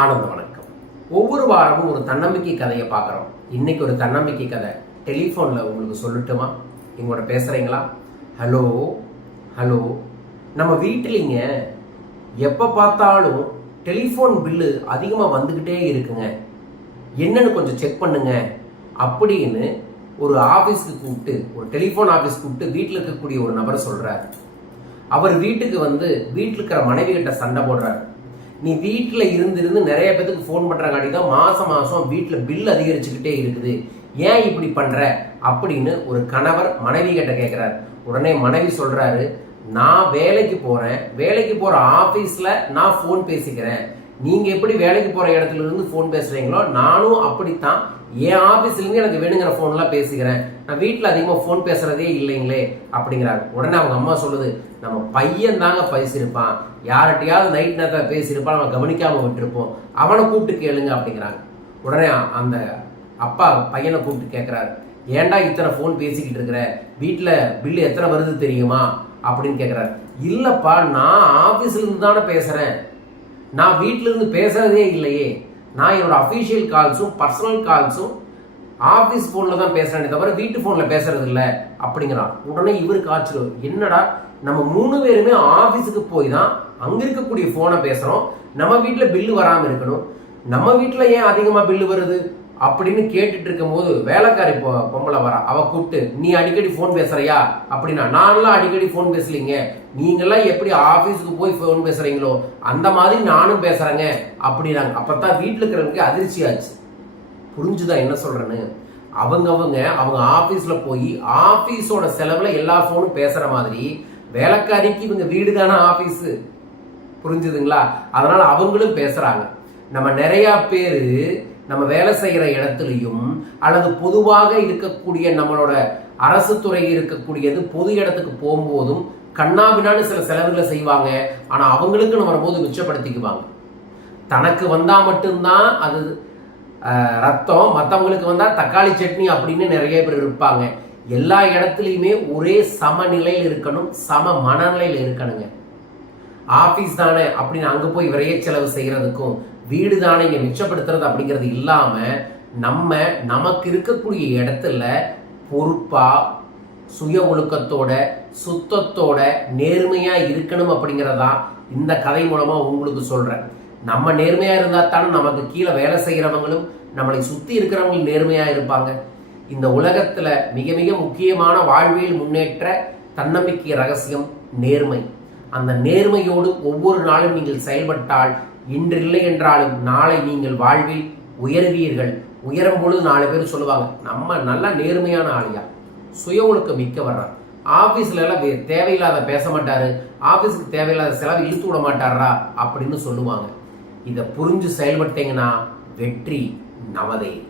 ஆனந்த வணக்கம். ஒவ்வொரு வாரமும் ஒரு தன்னம்பிக்கை கதையை பார்க்குறோம். இன்னைக்கு ஒரு தன்னம்பிக்கை கதை. டெலிஃபோனில் உங்களுக்கு சொல்லட்டுமா? எங்களோட பேசுகிறீங்களா ஹலோ? ஹலோ? நம்ம வீட்டிலிங்க எப்போ பார்த்தாலும் டெலிஃபோன் பில்லு அதிகமாக வந்துக்கிட்டே இருக்குங்க. என்னன்னு கொஞ்சம் செக் பண்ணுங்க. அப்படின்னு ஒரு ஆஃபீஸ்க்கு கூப்பிட்டு ஒரு டெலிஃபோன் ஆஃபீஸ் கூப்பிட்டு வீட்டில் இருக்கக்கூடிய ஒரு நபர் சொல்கிறார் அவர் வீட்டுக்கு வந்து வீட்டில் இருக்கிற மனைவி கிட்ட சண்டை போடுறாரு. நீ வீட்டில் இருந்து இருந்து நிறைய பேத்துக்கு ஃபோன் பண்ணுறங்காட்டி தான் மாதம் மாதம் வீட்டில் பில் அதிகரிச்சுக்கிட்டே இருக்குது. ஏன் இப்படி பண்ணுற அப்படின்னு ஒரு கணவர் மனைவி கிட்ட கேட்குறாரு உடனே மனைவி சொல்கிறாரு நான் வேலைக்கு போகிறேன் வேலைக்கு போகிற ஆஃபீஸில் நான் ஃபோன் பேசிக்கிறேன். நீங்கள் எப்படி வேலைக்கு போகிற இடத்துல இருந்து ஃபோன் பேசுகிறீங்களோ நானும் அப்படித்தான். என் ஆஃபீஸ்லேருந்து எனக்கு வேணுங்கிற ஃபோன்லாம் பேசிக்கிறேன். நான் வீட்டில் அதிகமாக ஃபோன் பேசுகிறதே இல்லைங்களே அப்படிங்கிறாங்க உடனே அவங்க அம்மா சொல்லுது நம்ம பையன் தாங்க பேசியிருப்பான் யார்கிட்டையாவது நைட் நேரத்தில் பேசியிருப்பான் நம்ம கவனிக்காமல் விட்டுருப்போம். அவனை கூப்பிட்டு கேளுங்க அப்படிங்கிறாங்க. உடனே அந்த அப்பா பையனை கூப்பிட்டு கேட்குறாரு ஏன்டா இத்தனை ஃபோன் பேசிக்கிட்டு இருக்கிற? வீட்டில் பில்லு எத்தனை வருது தெரியுமா? அப்படின்னு கேட்குறாரு இல்லைப்பா நான் ஆஃபீஸ்லேருந்து தானே பேசுகிறேன் நான் வீட்டிலிருந்து பேசுகிறதே இல்லையே. நான் என்னோடய அஃபீஷியல் கால்ஸும் பர்சனல் கால்ஸும் ஆஃபீஸ் ஃபோனில் தான் பேசுகிறேனே தவிர வீட்டு ஃபோனில் பேசுறது இல்லை அப்படிங்கிறான். உடனே இவருக்கு ஆச்சரியம் என்னடா நம்ம மூணு பேருமே ஆஃபீஸுக்கு போய் தான் அங்கே இருக்கக்கூடிய ஃபோனை பேசுகிறோம் நம்ம வீட்டில் பில்லு வராமல் இருக்கணும். நம்ம வீட்டில் ஏன் அதிகமாக பில்லு வருது? அப்படின்னு கேட்டுட்டு இருக்கும்போது வேலைக்காரி பொம்பளை வரா அவ கூப்பிட்டு நீ அடிக்கடி ஃபோன் பேசுறியா? அப்படின்னா நான்லாம் அடிக்கடி ஃபோன் பேசலீங்க. நீங்கெல்லாம் எப்படி ஆஃபீஸுக்கு போய் ஃபோன் பேசுறீங்களோ அந்த மாதிரி நானும் பேசுறேங்க. அப்படின்னாங்க. அப்பதான் வீட்டில் இருக்கிறவங்களுக்கு அதிர்ச்சி ஆச்சு. புரிஞ்சுதா என்ன சொல்றேன்னு? அவங்க அவங்க அவங்க ஆஃபீஸ்ல போய் ஆஃபீஸோட செலவுல எல்லா ஃபோனும் பேசுற மாதிரி வேலைக்காரிக்கு இவங்க வீடு தானே ஆஃபீஸு புரிஞ்சுதுங்களா? அதனால அவங்களும் பேசுறாங்க. நம்ம நிறைய பேர் நம்ம வேலை செய்கிற இடத்துலையும் அல்லது பொதுவாக இருக்கக்கூடிய நம்மளோட அரசு துறை இருக்கக்கூடியது பொது இடத்துக்கு போகும்போதும் கண்ணாபின்னான்னு சில செலவுகளை செய்வாங்க. ஆனால் அவங்களுக்கு நம்ம வரும்போது மிச்சப்படுத்திக்குவாங்க. தனக்கு வந்தால் மட்டும்தான் அது ரத்தம் மற்றவங்களுக்கு வந்தால் தக்காளி சட்னி அப்படின்னு நிறைய பேர் இருப்பாங்க. எல்லா இடத்துலையுமே ஒரே சமநிலையில் இருக்கணும் சம மனநிலையில் இருக்கணுங்க. ஆஃபீஸ் தானே அப்படின்னு அங்கே போய் விரைய செலவு செய்கிறதுக்கும் வீடு தானே இங்கே மிச்சப்படுத்துறது அப்படிங்கிறது இல்லாமல் நம்ம நமக்கு இருக்கக்கூடிய இடத்துல பொறுப்பாக சுய ஒழுக்கத்தோட சுத்தத்தோட நேர்மையாக இருக்கணும் அப்படிங்கிறதா இந்த கதை மூலமாக உங்களுக்கு சொல்கிறேன் நம்ம நேர்மையாக இருந்தால் தானே நமக்கு கீழே வேலை செய்கிறவங்களும் நம்மளை சுற்றி இருக்கிறவங்களும் நேர்மையாக இருப்பாங்க. இந்த உலகத்தில் மிக மிக முக்கியமான வாழ்வியல் முன்னேற்ற தன்னம்பிக்கை ரகசியம் நேர்மை. அந்த நேர்மையோடு ஒவ்வொரு நாளும் நீங்கள் செயல்பட்டால் இன்றில்லை என்றாலும் நாளை நீங்கள் வாழ்வில் உயர்வீர்கள். உயரும் பொழுது நாலு பேர் சொல்லுவாங்க நம்ம நல்லா நேர்மையான ஆளியா? சுய ஒழுக்கம் மிக்க வர்றார் ஆபீஸ்ல எல்லாம் வே- தேவையில்லாத பேச மாட்டாரு. ஆஃபீஸுக்கு தேவையில்லாத செலவு இழுத்து விட மாட்டாரா? அப்படின்னு சொல்லுவாங்க. இதை புரிஞ்சு செயல்பட்டீங்கன்னா வெற்றி நமதே.